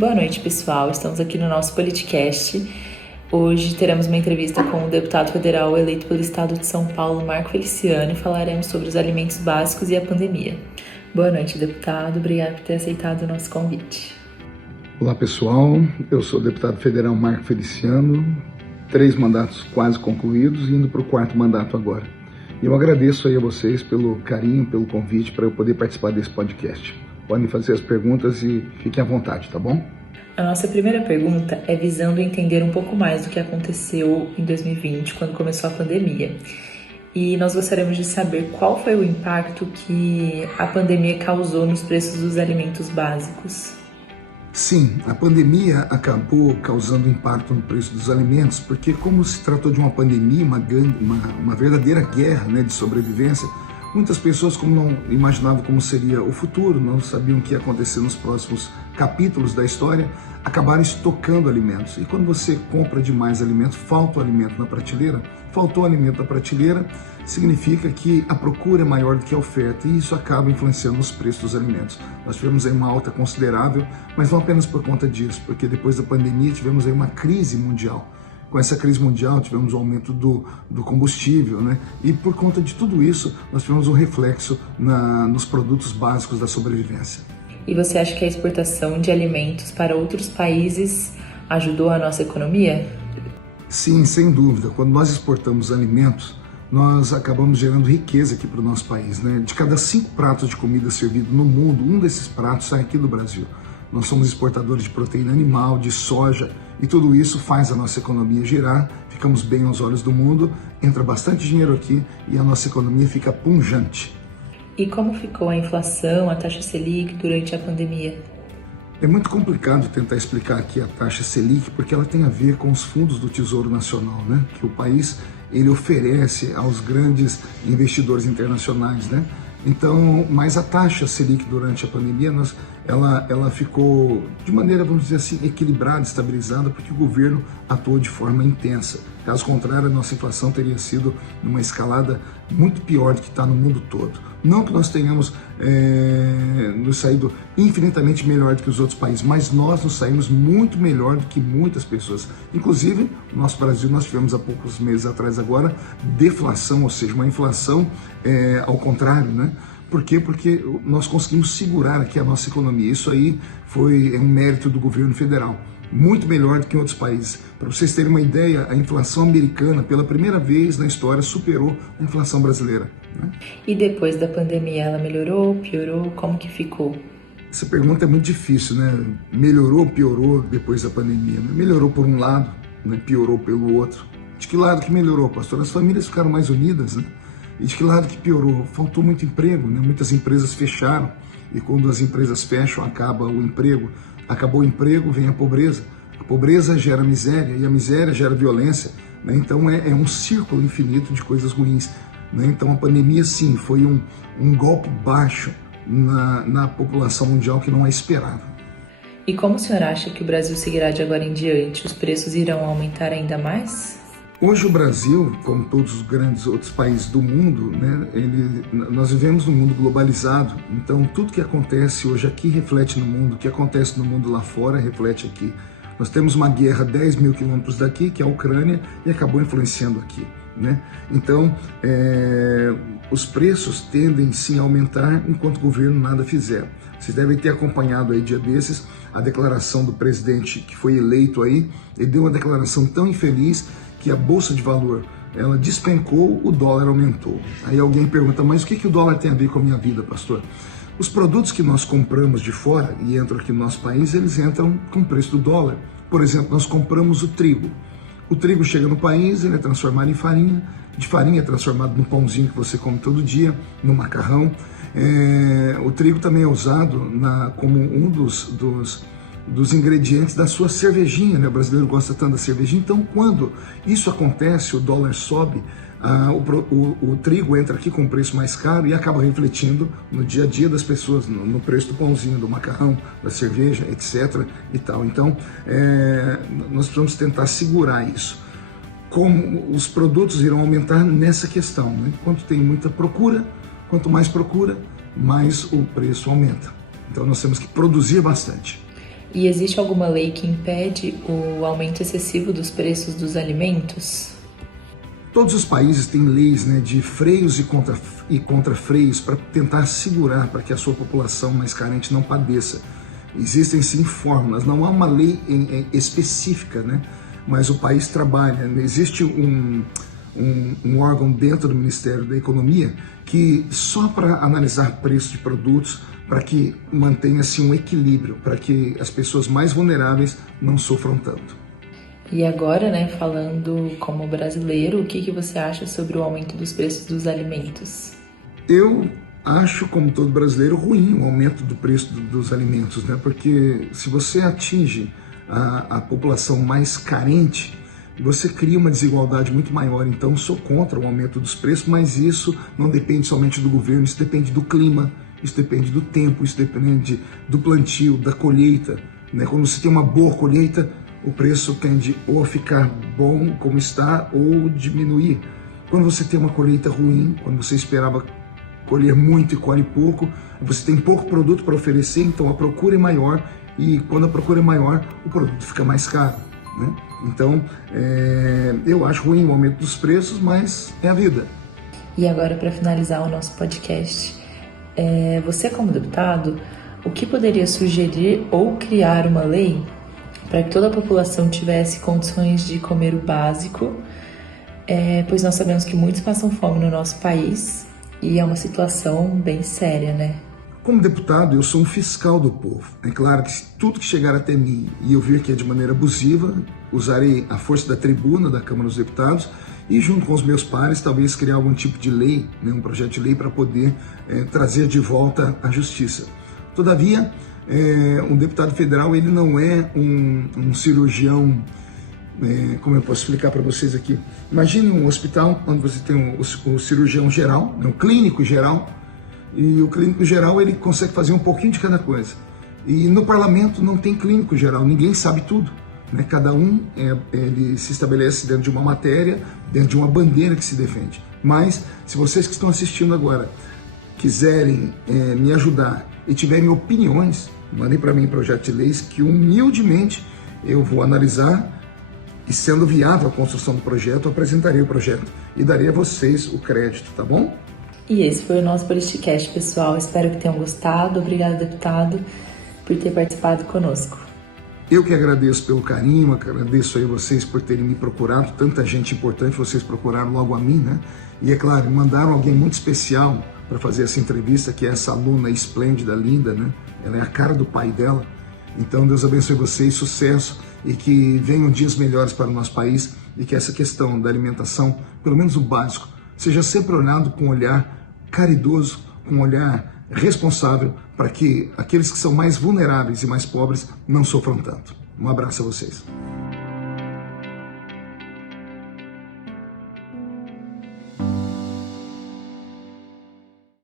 Boa noite, pessoal. Estamos aqui no nosso podcast. Hoje teremos uma entrevista com o deputado federal eleito pelo Estado de São Paulo, Marco Feliciano, e falaremos sobre os alimentos básicos e a pandemia. Boa noite, deputado. Obrigado por ter aceitado o nosso convite. Olá, pessoal. Eu sou o deputado federal Marco Feliciano, 3 mandatos quase concluídos e indo para o 4º mandato agora. E eu agradeço aí a vocês pelo carinho, pelo convite para eu poder participar desse podcast. Podem fazer as perguntas e fiquem à vontade, tá bom? A nossa primeira pergunta é visando entender um pouco mais do que aconteceu em 2020, quando começou a pandemia. E nós gostaríamos de saber qual foi o impacto que a pandemia causou nos preços dos alimentos básicos. Sim, a pandemia acabou causando impacto no preço dos alimentos, porque como se tratou de uma pandemia, uma verdadeira guerra, de sobrevivência, muitas pessoas como não imaginavam como seria o futuro, não sabiam o que ia acontecer nos próximos capítulos da história, acabaram estocando alimentos. E quando você compra demais alimentos, falta o alimento na prateleira, faltou alimento na prateleira, significa que a procura é maior do que a oferta e isso acaba influenciando os preços dos alimentos. Nós tivemos aí uma alta considerável, mas não apenas por conta disso, porque depois da pandemia tivemos aí uma crise mundial. Com essa crise mundial tivemos um aumento do combustível, E por conta de tudo isso, nós tivemos um reflexo nos produtos básicos da sobrevivência. E você acha que a exportação de alimentos para outros países ajudou a nossa economia? Sim, sem dúvida. Quando nós exportamos alimentos, nós acabamos gerando riqueza aqui para o nosso país, De cada 5 pratos de comida servidos no mundo, um desses pratos sai aqui do Brasil. Nós somos exportadores de proteína animal, de soja, e tudo isso faz a nossa economia girar, ficamos bem aos olhos do mundo, entra bastante dinheiro aqui e a nossa economia fica pujante. E como ficou a inflação, a taxa Selic durante a pandemia? É muito complicado tentar explicar aqui a taxa Selic, porque ela tem a ver com os fundos do Tesouro Nacional, que o país ele oferece aos grandes investidores internacionais, Então, mas a taxa Selic durante a pandemia, ela ficou de maneira, vamos dizer assim, equilibrada, estabilizada, porque o governo atuou de forma intensa. Caso contrário, a nossa inflação teria sido numa escalada muito pior do que está no mundo todo. Não que nós tenhamos nos saído infinitamente melhor do que os outros países, mas nós nos saímos muito melhor do que muitas pessoas. Inclusive, no nosso Brasil, nós tivemos há poucos meses atrás agora deflação, ou seja, uma inflação ao contrário, Por quê? Porque nós conseguimos segurar aqui a nossa economia. Isso aí é um mérito do governo federal, muito melhor do que em outros países. Para vocês terem uma ideia, a inflação americana, pela primeira vez na história, superou a inflação brasileira. E depois da pandemia, ela melhorou, piorou? Como que ficou? Essa pergunta é muito difícil, Melhorou, piorou depois da pandemia? Melhorou por um lado, piorou pelo outro. De que lado que melhorou, pastor? As famílias ficaram mais unidas, E de que lado que piorou? Faltou muito emprego, Muitas empresas fecharam e quando as empresas fecham, acaba o emprego. Acabou o emprego, vem a pobreza. A pobreza gera miséria e a miséria gera violência, Então é um círculo infinito de coisas ruins, Então a pandemia, sim, foi um golpe baixo na população mundial que não é esperado. E como o senhor acha que o Brasil seguirá de agora em diante? Os preços irão aumentar ainda mais? Hoje o Brasil, como todos os grandes outros países do mundo, nós vivemos num mundo globalizado, então tudo que acontece hoje aqui reflete no mundo, o que acontece no mundo lá fora reflete aqui. Nós temos uma guerra a 10 mil quilômetros daqui, que é a Ucrânia, e acabou influenciando aqui. Então, os preços tendem sim a aumentar enquanto o governo nada fizer. Vocês devem ter acompanhado aí dia desses a declaração do presidente que foi eleito aí, ele deu uma declaração tão infeliz que a Bolsa de Valor, ela despencou, o dólar aumentou. Aí alguém pergunta, mas o que o dólar tem a ver com a minha vida, pastor? Os produtos que nós compramos de fora e entram aqui no nosso país, eles entram com o preço do dólar. Por exemplo, nós compramos o trigo. O trigo chega no país, ele é transformado em farinha, de farinha é transformado no pãozinho que você come todo dia, no macarrão. O trigo também é usado como um dos ingredientes da sua cervejinha, O brasileiro gosta tanto da cervejinha. Então, quando isso acontece, o dólar sobe, o trigo entra aqui com um preço mais caro e acaba refletindo no dia a dia das pessoas, no preço do pãozinho, do macarrão, da cerveja, etc. e tal. Então, nós precisamos tentar segurar isso. Como os produtos irão aumentar nessa questão, Quanto tem muita procura, quanto mais procura, mais o preço aumenta. Então, nós temos que produzir bastante. E existe alguma lei que impede o aumento excessivo dos preços dos alimentos? Todos os países têm leis, né, de freios e contra-freios para tentar segurar para que a sua população mais carente não padeça. Existem sim fórmulas, não há uma lei específica, né, mas o país trabalha. Existe um órgão dentro do Ministério da Economia que só para analisar preços de produtos, para que mantenha-se um equilíbrio, para que as pessoas mais vulneráveis não sofram tanto. E agora, né, falando como brasileiro, o que você acha sobre o aumento dos preços dos alimentos? Eu acho, como todo brasileiro, ruim o aumento do preço dos alimentos, né? Porque se você atinge a população mais carente, você cria uma desigualdade muito maior. Então, sou contra o aumento dos preços, mas isso não depende somente do governo, isso depende do clima, isso depende do tempo, isso depende do plantio, da colheita, né? Quando você tem uma boa colheita, o preço tende ou a ficar bom como está ou diminuir. Quando você tem uma colheita ruim, quando você esperava colher muito e colhe pouco, você tem pouco produto para oferecer, então a procura é maior, e quando a procura é maior, o produto fica mais caro, né? Então, eu acho ruim o aumento dos preços, mas é a vida. E agora, para finalizar o nosso podcast, você como deputado, o que poderia sugerir ou criar uma lei para que toda a população tivesse condições de comer o básico, pois nós sabemos que muitos passam fome no nosso país e é uma situação bem séria, né? Como deputado, eu sou um fiscal do povo. É claro que tudo que chegar até mim e eu vir que é de maneira abusiva, usarei a força da tribuna da Câmara dos Deputados e, junto com os meus pares, talvez criar algum tipo de lei, né, um projeto de lei para poder trazer de volta a justiça. Todavia, um deputado federal, ele não é um cirurgião, como eu posso explicar para vocês aqui. Imagine um hospital onde você tem o cirurgião geral, um clínico geral, e o clínico geral ele consegue fazer um pouquinho de cada coisa. E no parlamento não tem clínico geral, ninguém sabe tudo, né? Cada um ele se estabelece dentro de uma matéria, dentro de uma bandeira que se defende. Mas se vocês que estão assistindo agora quiserem me ajudar e tiverem opiniões, mandem para mim projeto de leis que humildemente eu vou analisar, e sendo viável a construção do projeto, eu apresentarei o projeto e darei a vocês o crédito, tá bom? E esse foi o nosso podcast, pessoal. Espero que tenham gostado. Obrigada, deputado, por ter participado conosco. Eu que agradeço pelo carinho, agradeço aí vocês por terem me procurado, tanta gente importante, vocês procuraram logo a mim, né? E é claro, mandaram alguém muito especial para fazer essa entrevista, que é essa aluna esplêndida, linda, né? Ela é a cara do pai dela. Então Deus abençoe vocês, sucesso, e que venham dias melhores para o nosso país, e que essa questão da alimentação, pelo menos o básico, seja sempre olhado com um olhar caridoso, com um olhar responsável, para que aqueles que são mais vulneráveis e mais pobres não sofram tanto. Um abraço a vocês.